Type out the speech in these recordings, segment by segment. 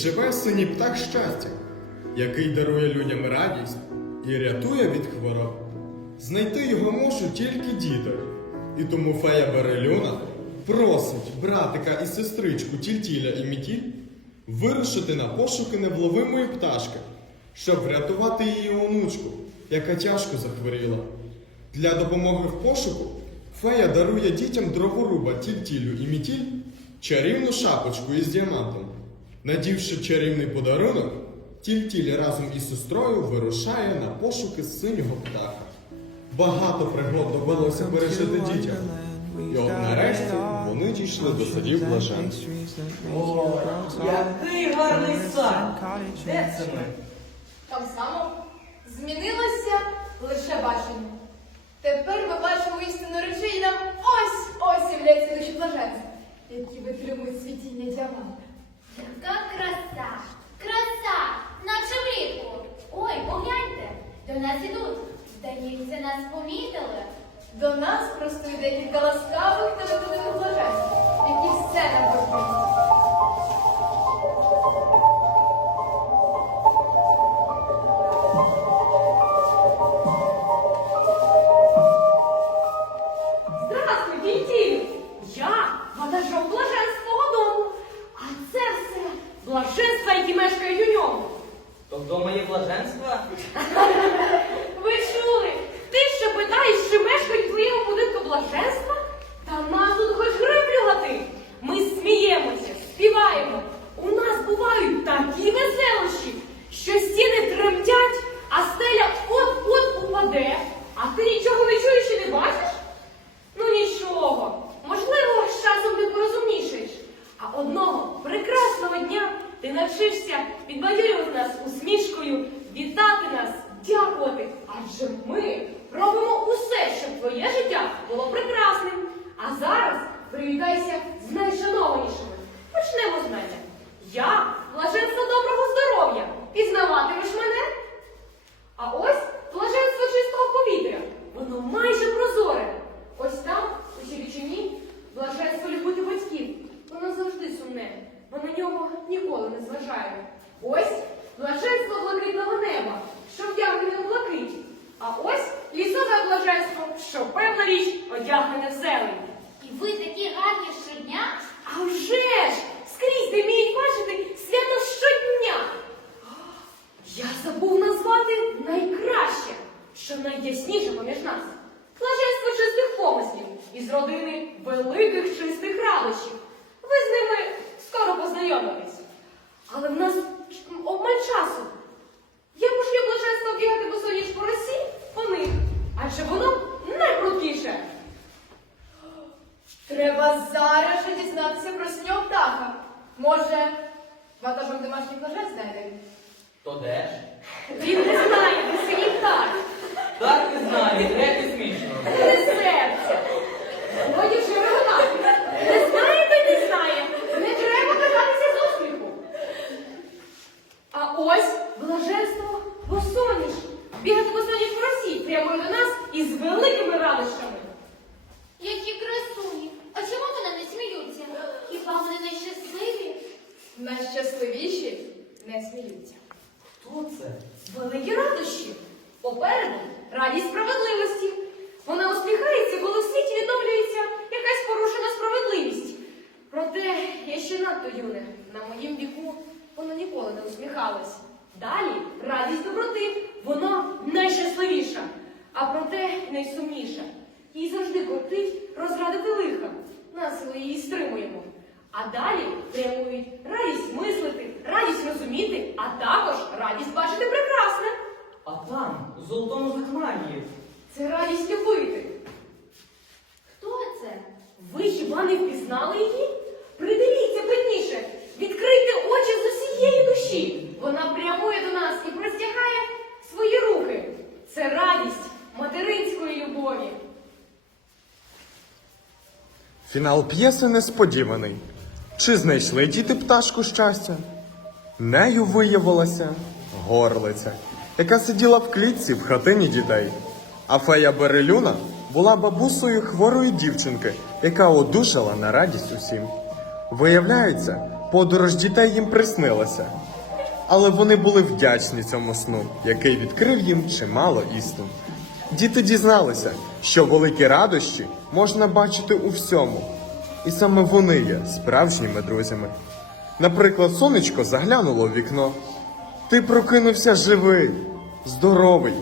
живе синій птах щастя, який дарує людям радість і рятує від хвороб. Знайти його можуть тільки діти. І тому фея Берелюна просить братика і сестричку Тільтіля і Мітіль вирушити на пошуки невловимої пташки, щоб врятувати її онучку, яка тяжко захворіла. Для допомоги в пошуку фея дарує дітям дроворуба Тільтілю і Мітіль чарівну шапочку із діамантом. Надівши чарівний подарунок, Тільтіль разом із сестрою вирушає на пошуки синього птаха. Багато пригод довелося пережити дітям. І от нарешті вони дійшли до садів блаженства. О, який гарний сад! Де це ми? Там само змінилося лише бачення. Тепер ми бачимо істинну речей і нам ось ось являється душі блаженства, які витримують світіння діаманта. Яка краса! Краса! Наче влітку! Ой, погляньте! До нас ідуть. Здається, нас помітили. До нас простує декілька ласкавих та виконаних блаженств, які все нам розповість. Здравствуй, дітей! Тобто моє блаженство? Ви чули? Ти ще питаєш, чи мешкають в твоєму будинку блаженства? Та нас тут хоч гриблювати. Ми сміємося, співаємо. У нас бувають такі веселощі, що стіни тремтять, а стеля от-от упаде. А ти нічого не чуєш і не бачиш? Ну нічого. Можливо, з часом ти порозумнішаєш. А одного прекрасного дня ти навчишся підбадьорювати нас усмішкою, вітати нас, дякувати. Адже ми робимо усе, щоб твоє життя було прекрасним. А зараз привітайся з найшанованішими. Почнемо з мене. Я блаженство доброго здоров'я. Пізнаватимеш мене? А ось блаженство чистого повітря. Воно майже прозоре. Ось там, у Сірічині, блаженство любити батьків. Воно завжди сумне, бо на нього ніколи не зважає. Ось блаженство блакитного неба, що вдягнене в блакить. А ось лісове блаженство, що певна річ одягнене в зелень. І ви такі гарні щодня. А вже ж! Скрізь де вміють бачити свято щодня. Я забув назвати найкраще, що найясніше поміж нас. Блаженство чистих помислів із родини великих чистих радощів. Ви з ними скоро познайомитесь. Але в нас обмаль часу. Я пошлю блаженство бігати по своїй по росі по них, адже воно найпрудкіше. Треба зараз же дізнатися про синього птаха. Може, вантажом домашніх блаженств знайде? То де ж? Він не знає, де синій птах. Так і знаю, як і смішно. Не серця. Годі вже регулати. Не знає, та не знає. Не треба питатися з успіху. А ось блаженство босоніж. Бігати босоніж в Росії прямує до нас із великими радощами. Які красуні! А чому вони не сміються? Хіба вони найщасливі? Найщасливіші не сміються. Хто це? Великі радощі. Попереду радість справедливості. Вона усміхається, коли в світі відновлюється якась порушена справедливість. Проте я ще надто юне. На моїм віку вона ніколи не усміхалась. Далі радість доброти, вона найщасливіша, а проте найсумніша. Їй завжди кортить розрадити лиха. Насилу її стримуємо. А далі прямують радість мислити, радість розуміти, а також радість бачити прекрасне. А там, у золотому закманні. Це радість любити. Хто це? Ви хіба не впізнали її? Придивіться пильніше, відкрийте очі з усієї душі. Вона прямує до нас і простягає свої руки. Це радість материнської любові. Фінал п'єси несподіваний. Чи знайшли діти пташку щастя? Нею виявилася горлиця, яка сиділа в клітці в хатині дітей. А фея Берелюна була бабусею хворої дівчинки, яка одужала на радість усім. Виявляється, Подорож дітей їм приснилася. Але вони були вдячні цьому сну, який відкрив їм чимало істин. Діти дізналися, що великі радощі можна бачити у всьому, і саме вони є справжніми друзями. Наприклад, сонечко заглянуло в вікно. Ти прокинувся живий, здоровий,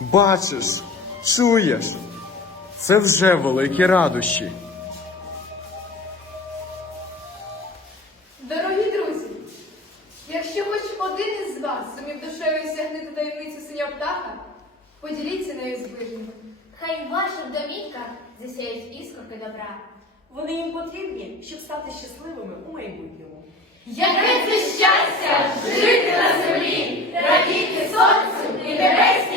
бачиш, чуєш. Це вже великі радощі. Дорогі друзі, якщо хоч один із вас сумів душею сягнути таємницю синя птаха, поділіться нею з ближніми. Хай в ваших домівках засяють іскорки добра. Вони їм потрібні, щоб стати щасливими у майбутньому. Яке це щастя жити на землі, радіти сонцю і небесні.